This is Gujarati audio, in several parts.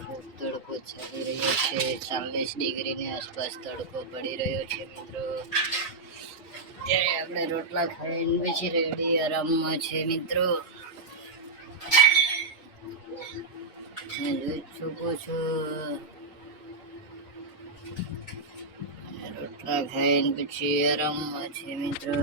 ખૂબ તડકો ચાલી રહ્યો છે. 40 ડિગ્રીની આસપાસ તડકો પડી રહ્યો છે મિત્રો. ત્યારે આપણે રોટલા ખાઈને બેસી રેડી આરામમાં છે મિત્રો. તમે જોઈ શકો છો રોટલા ખાઈને પછી આરામમાં છે મિત્રો.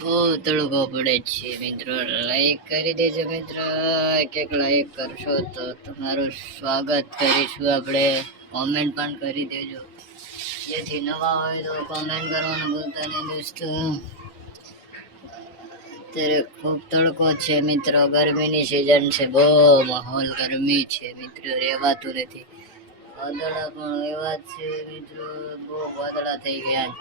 બહુ તડકો પડે છે મિત્રો. લાઈક કરી દેજો મિત્રો. એક લાઈક કરશો તો તમારું સ્વાગત કરીશું આપણે. કોમેન્ટ પણ કરી દેજો. જેથી નવા હોય તો કોમેન્ટ કરવાનું ભૂલતા નહીં દોસ્તો. અત્યારે ખૂબ તડકો છે મિત્રો. ગરમીની સિઝન છે. બહુ માહોલ ગરમી છે મિત્રો. રહેવાતું નથી. વાદળા પણ એવા જ છે મિત્રો. બહુ વાદળા થઈ ગયા.